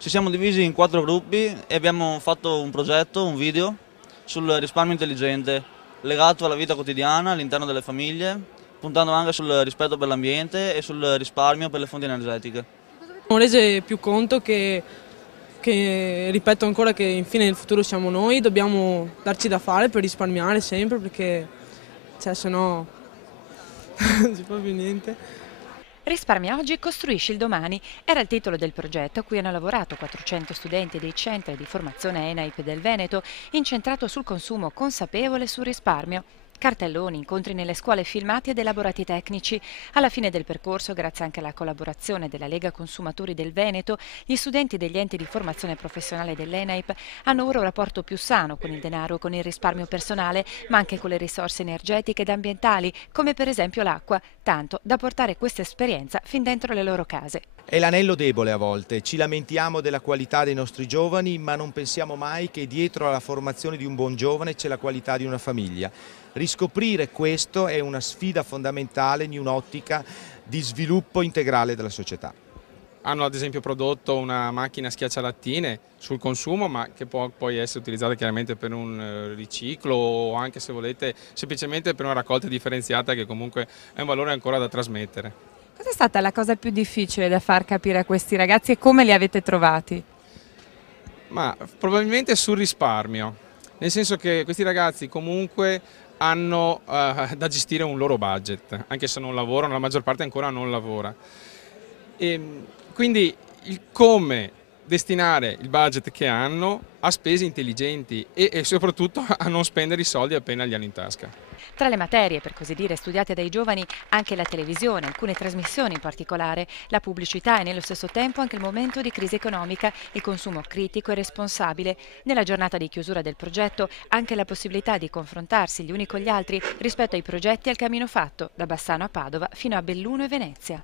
Ci siamo divisi in 4 gruppi e abbiamo fatto un progetto, un video sul risparmio intelligente legato alla vita quotidiana all'interno delle famiglie, puntando anche sul rispetto per l'ambiente e sul risparmio per le fonti energetiche. Siamo rese più conto che, ripeto ancora, che infine nel futuro siamo noi, dobbiamo darci da fare per risparmiare sempre perché se no non si fa più niente. Risparmia oggi, costruisci il domani era il titolo del progetto a cui hanno lavorato 400 studenti dei centri di formazione ENAIP del Veneto, incentrato sul consumo consapevole e sul risparmio. Cartelloni, incontri nelle scuole filmati ed elaborati tecnici. Alla fine del percorso, grazie anche alla collaborazione della Lega Consumatori del Veneto, gli studenti degli enti di formazione professionale dell'ENAIP hanno ora un rapporto più sano con il denaro e con il risparmio personale, ma anche con le risorse energetiche ed ambientali, come per esempio l'acqua, tanto da portare questa esperienza fin dentro le loro case. È l'anello debole a volte, ci lamentiamo della qualità dei nostri giovani, ma non pensiamo mai che dietro alla formazione di un buon giovane c'è la qualità di una famiglia. Riscoprire questo è una sfida fondamentale in un'ottica di sviluppo integrale della società. Hanno ad esempio prodotto una macchina schiaccialattine sul consumo, ma che può poi essere utilizzata chiaramente per un riciclo o anche, se volete, semplicemente per una raccolta differenziata, che comunque è un valore ancora da trasmettere. Cos'è stata la cosa più difficile da far capire a questi ragazzi e come li avete trovati? Ma probabilmente sul risparmio, nel senso che questi ragazzi comunque hanno da gestire un loro budget, anche se non lavorano, la maggior parte ancora non lavora. Quindi il come destinare il budget che hanno a spese intelligenti e soprattutto a non spendere i soldi appena li hanno in tasca. Tra le materie, per così dire, studiate dai giovani, anche la televisione, alcune trasmissioni in particolare, la pubblicità e nello stesso tempo anche il momento di crisi economica, il consumo critico e responsabile. Nella giornata di chiusura del progetto anche la possibilità di confrontarsi gli uni con gli altri rispetto ai progetti e al cammino fatto, da Bassano a Padova fino a Belluno e Venezia.